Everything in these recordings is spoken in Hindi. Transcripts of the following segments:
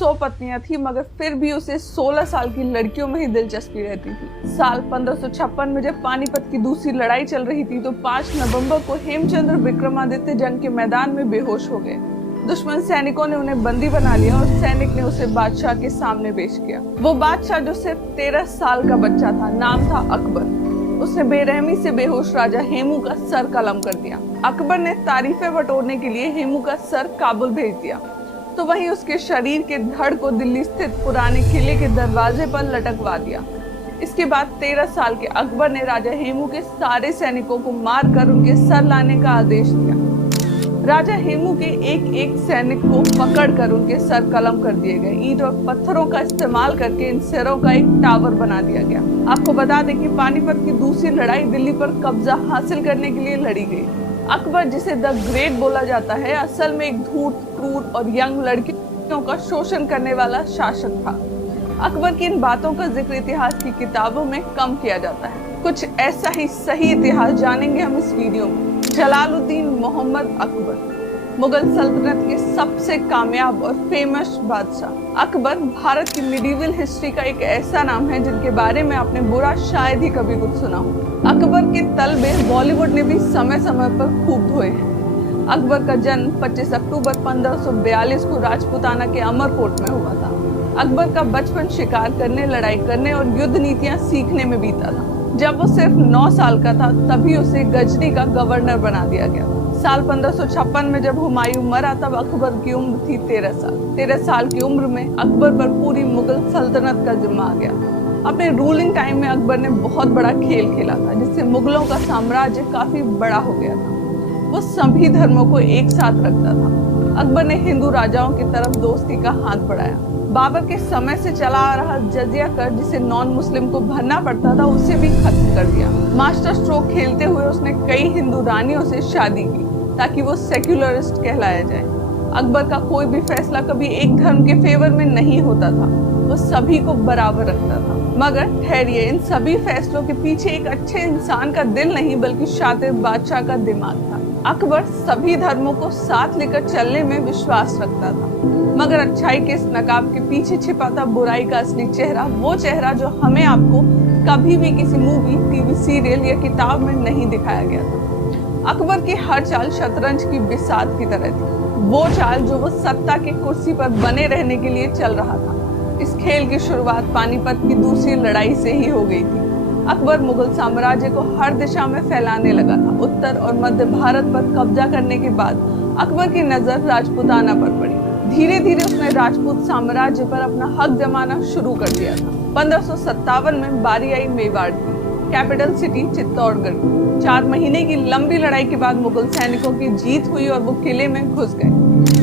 100 पत्नियां थी, मगर फिर भी उसे 16 साल की लड़कियों में ही दिलचस्पी रहती थी। साल 1556 में जब पानीपत की दूसरी लड़ाई चल रही थी तो 5 नवंबर को हेमचंद्र विक्रमादित्य जंग के मैदान में बेहोश हो गए। दुश्मन सैनिकों ने उन्हें बंदी बना लिया और सैनिक ने उसे बादशाह के सामने पेश किया। वो बादशाह जो सिर्फ 13 साल का बच्चा था, नाम था अकबर। उसने बेरहमी से बेहोश राजा हेमू का सर कलम कर दिया। अकबर ने तारीफें बटोरने के लिए हेमू का सर काबुल भेज दिया, तो वहीं उसके शरीर के धड़ को दिल्ली स्थित पुराने किले के दरवाजे पर लटकवा दिया। इसके बाद 13 साल के अकबर ने राजा हेमू के सारे सैनिकों को मारकर उनके सर लाने का आदेश दिया। राजा हेमू के एक एक सैनिक को पकड़कर उनके सर कलम कर दिए गए। ईंट और पत्थरों का इस्तेमाल करके इन सिरों का एक टावर बना दिया गया। आपको बता दें कि पानीपत की दूसरी लड़ाई दिल्ली पर कब्जा हासिल करने के लिए लड़ी गई। अकबर, जिसे द ग्रेट बोला जाता है, असल में एक धूर्त, क्रूर और यंग लड़कियों का शोषण करने वाला शासक था। अकबर की इन बातों का जिक्र इतिहास की किताबों में कम किया जाता है। कुछ ऐसा ही सही इतिहास जानेंगे हम इस वीडियो में। जलालुद्दीन मोहम्मद अकबर, मुगल सल्तनत के सबसे कामयाब और फेमस बादशाह। अकबर भारत की मिडीवल हिस्ट्री का एक ऐसा नाम है जिनके बारे में आपने बुरा शायद ही कभी कुछ सुना हो। अकबर के तलबे बॉलीवुड ने भी समय समय पर खूब धोए हैं। अकबर का जन्म 25 अक्टूबर 1542 को राजपुताना के अमरकोट में हुआ था। अकबर का बचपन शिकार करने, लड़ाई करने और युद्ध नीतियां सीखने में बीता था। जब वो सिर्फ 9 साल का था तभी उसे गजनी का गवर्नर बना दिया गया। साल 1556 में जब हुमायूं मरा तब अकबर की उम्र थी 13 साल। 13 साल की उम्र में अकबर पर पूरी मुगल सल्तनत का जिम्मा आ गया। अपने रूलिंग टाइम में अकबर ने बहुत बड़ा खेल खेला था, जिससे मुगलों का साम्राज्य काफी बड़ा हो गया था। वो सभी धर्मों को एक साथ रखता था। अकबर ने हिंदू राजाओं की तरफ दोस्ती का हाथ बढ़ाया। बाबर के समय से चला आ रहा जजिया कर, जिसे नॉन मुस्लिम को भरना पड़ता था, उसे भी खत्म कर दिया। मास्टर स्ट्रोक खेलते हुए उसने कई हिंदू रानियों से शादी की ताकि वो सेक्युलरिस्ट कहलाया जाए। अकबर का कोई भी फैसला कभी एक धर्म के फेवर में नहीं होता था, वो सभी को बराबर रखता था। मगर ठहरिए, इन सभी फैसलों के पीछे एक अच्छे इंसान का दिल नहीं बल्कि शातिर बादशाह का दिमाग था। अकबर सभी धर्मों को साथ लेकर चलने में विश्वास रखता था, मगर अच्छाई के इस नकाब के पीछे छिपा था बुराई का असली चेहरा, वो चेहरा जो हमें आपको कभी भी किसी मूवी, टीवी सीरियल या किताब में नहीं दिखाया गया था। अकबर की हर चाल शतरंज की बिसात की तरह थी, वो चाल जो वो सत्ता की कुर्सी पर बने रहने के लिए चल रहा था। इस खेल की शुरुआत पानीपत की दूसरी लड़ाई से ही हो गई थी। अकबर मुगल साम्राज्य को हर दिशा में फैलाने लगा था। उत्तर और मध्य भारत पर कब्जा करने के बाद अकबर की नजर राजपुताना पर पड़ी। धीरे धीरे उसने राजपूत साम्राज्य पर अपना हक जमाना शुरू कर दिया था। 1557 में बारी आई मेवाड़ की, कैपिटल सिटी चित्तौड़गढ़। 4 महीने की लंबी लड़ाई के बाद मुगल सैनिकों की जीत हुई और वो किले में घुस गए।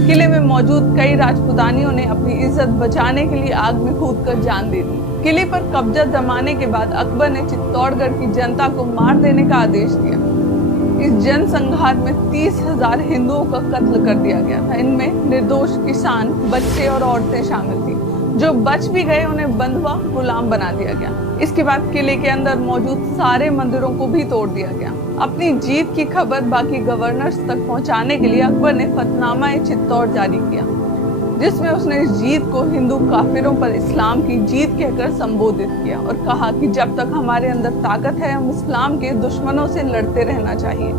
किले में मौजूद कई राजपुतानियों ने अपनी इज्जत बचाने के लिए आग में कूदकर जान दे दी। किले पर कब्जा जमाने के बाद अकबर ने चित्तौड़गढ़ की जनता को मार देने का आदेश दिया। इस जनसंहार में 30,000 हिंदुओं का कत्ल कर दिया गया था। इनमें निर्दोष किसान, बच्चे और औरतें शामिल थी। जो बच भी गए उन्हें बंधुआ गुलाम बना दिया गया। इसके बाद किले के अंदर मौजूद सारे मंदिरों को भी तोड़ दिया गया। अपनी जीत की खबर बाकी गवर्नर्स तक पहुंचाने के लिए अकबर ने फतनामा चित्तौड़ जारी किया, जिसमें उसने इस जीत को हिंदू काफिरों पर इस्लाम की जीत कहकर संबोधित किया और कहा कि जब तक हमारे अंदर ताकत है हम इस्लाम के दुश्मनों से लड़ते रहना चाहिए।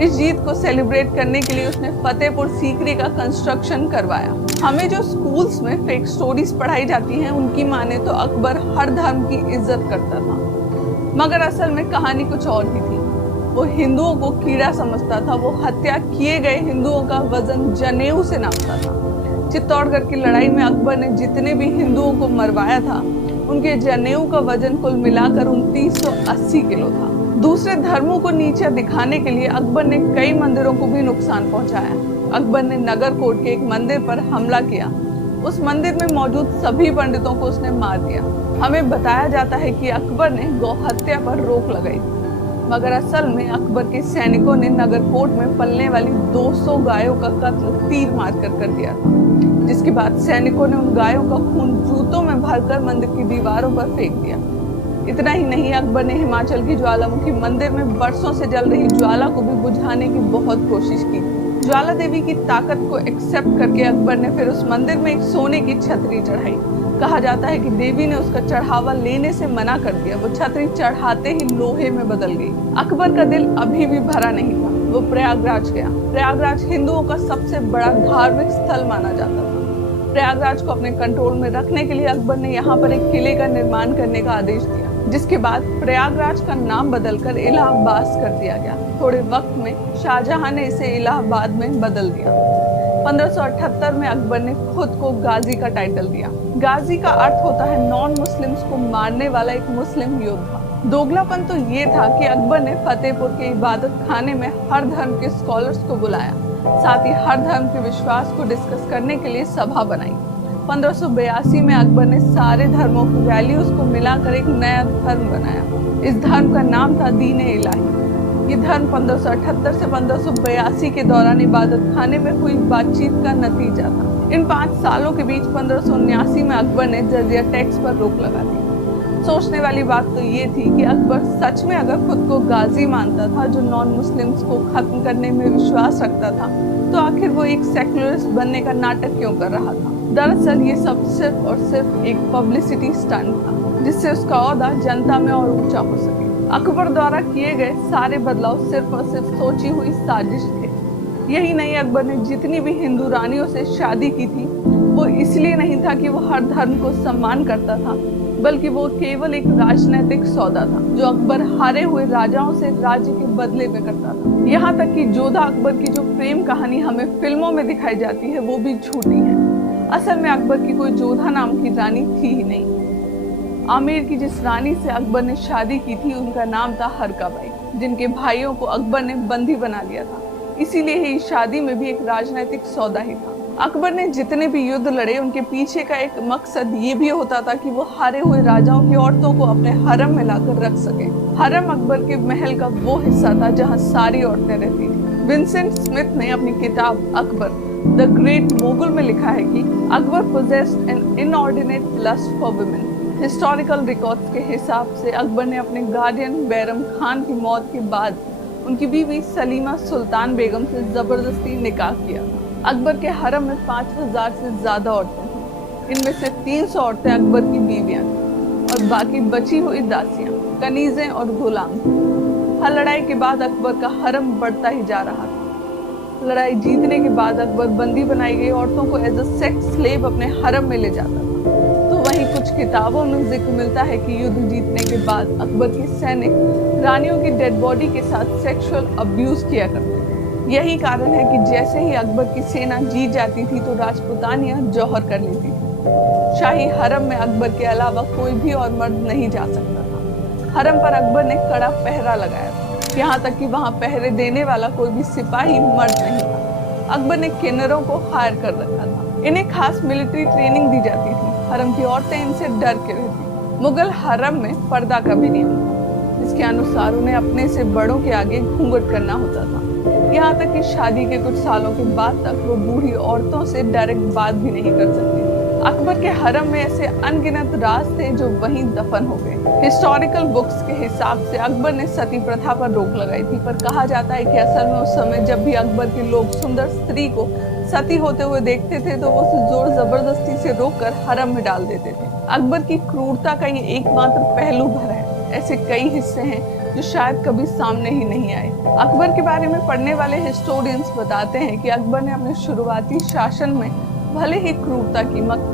इस जीत को सेलिब्रेट करने के लिए उसने फतेहपुर सीकरी का कंस्ट्रक्शन करवाया। हमें जो स्कूल्स में फेक स्टोरीज पढ़ाई जाती हैं, उनकी माने तो अकबर हर धर्म की इज्जत करता था, मगर असल में कहानी कुछ और ही थी। वो हिंदुओं को कीड़ा समझता था। वो हत्या किए गए हिंदुओं का वजन जनेऊ से नापता था। चित्तौड़गढ़ की लड़ाई में अकबर ने जितने भी हिंदुओं को मरवाया था, उनके जनेऊ का वजन कुल मिलाकर 2980 किलो था। दूसरे धर्मों को नीचा दिखाने के लिए अकबर ने कई मंदिरों को भी नुकसान पहुंचाया। अकबर ने नगरकोट के एक मंदिर पर हमला किया। उस मंदिर में मौजूद सभी पंडितों को उसने मार दिया। हमें बताया जाता है कि अकबर ने गौ हत्या पर रोक लगाई, मगर असल में अकबर के सैनिकों ने नगरकोट में पलने वाली 200 गायों का कत्ल तीर मारकर कर दिया था, जिसके बाद सैनिकों ने उन गायों का खून जूतों में भरकर मंदिर की दीवारों पर फेंक दिया। इतना ही नहीं, अकबर ने हिमाचल की ज्वालामुखी मंदिर में बरसों से जल रही ज्वाला को भी बुझाने की बहुत कोशिश की, ज्वाला देवी की ताकत को एक्सेप्ट करके अकबर ने फिर उस मंदिर में एक सोने की छतरी चढ़ाई। कहा जाता है कि देवी ने उसका चढ़ावा लेने से मना कर दिया। वो छतरी चढ़ाते ही लोहे में बदल गई। अकबर का दिल अभी भी भरा नहीं था। वो प्रयागराज गया। प्रयागराज हिंदुओं का सबसे बड़ा धार्मिक स्थल माना जाता था। प्रयागराज को अपने कंट्रोल में रखने के लिए अकबर ने यहाँ पर एक किले का निर्माण करने का आदेश दिया, जिसके बाद प्रयागराज का नाम बदलकर इलाहाबाद कर दिया गया। थोड़े वक्त में शाहजहां ने इसे इलाहाबाद में बदल दिया। 1578 में अकबर ने खुद को गाजी का टाइटल दिया। गाजी का अर्थ होता है नॉन मुस्लिम्स को मारने वाला एक मुस्लिम योद्धा। दोगलापन तो ये था कि अकबर ने फतेहपुर के इबादत खाने में हर धर्म के स्कॉलर्स को बुलाया, साथ ही हर धर्म के विश्वास को डिस्कस करने के लिए सभा बनाई। 1582 में अकबर ने सारे धर्मों की वैल्यूज को मिलाकर एक नया धर्म बनाया। इस धर्म का नाम था दीन-ए इलाही। ये धर्म 1578 से 1582 के दौरान इबादत खाने में हुई बातचीत का नतीजा था। इन 5 सालों के बीच 1579 में अकबर ने जजिया टैक्स पर रोक लगा दी। सोचने वाली बात तो ये थी कि अकबर सच में अगर खुद को गाजी मानता था, जो नॉन मुस्लिम्स को खत्म करने में विश्वास रखता था, तो आखिर वो एक सेक्युलरिस्ट बनने का नाटक क्यों कर रहा था। दरअसल ये सब सिर्फ और सिर्फ एक पब्लिसिटी स्टंट था, जिससे उसका ओहदा जनता में और ऊंचा हो सके। अकबर द्वारा किए गए सारे बदलाव सिर्फ और सिर्फ सोची हुई साजिश थे। यही नहीं, अकबर ने जितनी भी हिंदू रानियों से शादी की थी, वो इसलिए नहीं था कि वो हर धर्म को सम्मान करता था, बल्कि वो केवल एक राजनीतिक सौदा था जो अकबर हारे हुए राजाओं से राज्य के बदले में करता था। यहाँ तक कि जोधा अकबर की जो प्रेम कहानी हमें फिल्मों में दिखाई जाती है, वो भी झूठी है। असल में अकबर की कोई जोधा नाम की रानी थी ही नहीं। आमेर की जिस रानी से अकबर ने शादी की थी, उनका नाम था हरकाबाई, जिनके भाइयों को अकबर ने बंदी बना लिया था। इसीलिए ही शादी में भी एक राजनीतिक सौदा ही था। अकबर ने जितने भी युद्ध लड़े, उनके पीछे का एक मकसद ये भी होता था कि वो हारे हुए राजाओं की औरतों को अपने हरम में लाकर रख सके। हरम अकबर के महल का वो हिस्सा था जहाँ सारी औरतें रहती थी। विंसेंट स्मिथ ने अपनी किताब अकबर द ग्रेट मोगल में लिखा है कि Akbar possessed an inordinate lust for women. Historical records के हिसाब से अकबर ने अपने गार्डियन बैरम खान की मौत के बाद उनकी बीवी सलीमा सुल्तान बेगम से जबरदस्ती निकाह किया। अकबर के हरम में 5000 से ज्यादा औरतें थीं। इनमें से 300 औरतें अकबर की बीवियां थीं और बाकी बची हुई दासियां, कनीजें और गुलाम थीं। हर लड़ाई के बाद अकबर का हरम बढ़ता ही जा रहा था। लड़ाई जीतने के बाद अकबर बंदी बनाई गई औरतों को एज अ सेक्स स्लेव अपने हरम में ले जाता था। तो वहीं कुछ किताबों में जिक्र मिलता है कि युद्ध जीतने के बाद अकबर के सैनिक रानियों की डेड बॉडी के साथ सेक्सुअल अब्यूज किया करते थे। यही कारण है कि जैसे ही अकबर की सेना जीत जाती थी तो राजपुतानियां जौहर कर लेती थी। शाही हरम में अकबर के अलावा कोई भी और मर्द नहीं जा सकता था। हरम पर अकबर ने कड़ा पहरा लगाया था, यहाँ तक कि वहाँ पहरे देने वाला कोई भी सिपाही मर्द नहीं था। अकबर ने किन्नरों को हायर कर रखा था। इन्हें खास मिलिट्री ट्रेनिंग दी जाती थी। हरम की औरतें इनसे डर के रहती। मुगल हरम में पर्दा का भी नियम था, जिसके अनुसार उन्हें अपने से बड़ों के आगे घूंघट करना होता था। यहाँ तक कि शादी के कुछ सालों के बाद तक वो बूढ़ी औरतों से डायरेक्ट बात भी नहीं कर सकती। अकबर के हरम में ऐसे अनगिनत राज थे जो वहीं दफन हो गए। हिस्टोरिकल बुक्स के हिसाब से अकबर ने सती प्रथा पर रोक लगाई थी, पर कहा जाता है कि असल में उस समय जब भी अकबर के लोग सुंदर स्त्री को सती होते हुए देखते थे तो वो उसे जोर जबरदस्ती से रोककर हरम में डाल देते थे। अकबर की क्रूरता का ये एकमात्र पहलू भर है। ऐसे कई हिस्से हैं जो शायद कभी सामने ही नहीं आए। अकबर के बारे में पढ़ने वाले हिस्टोरियंस बताते हैं कि अकबर ने अपने शुरुआती शासन में भले ही क्रूरता की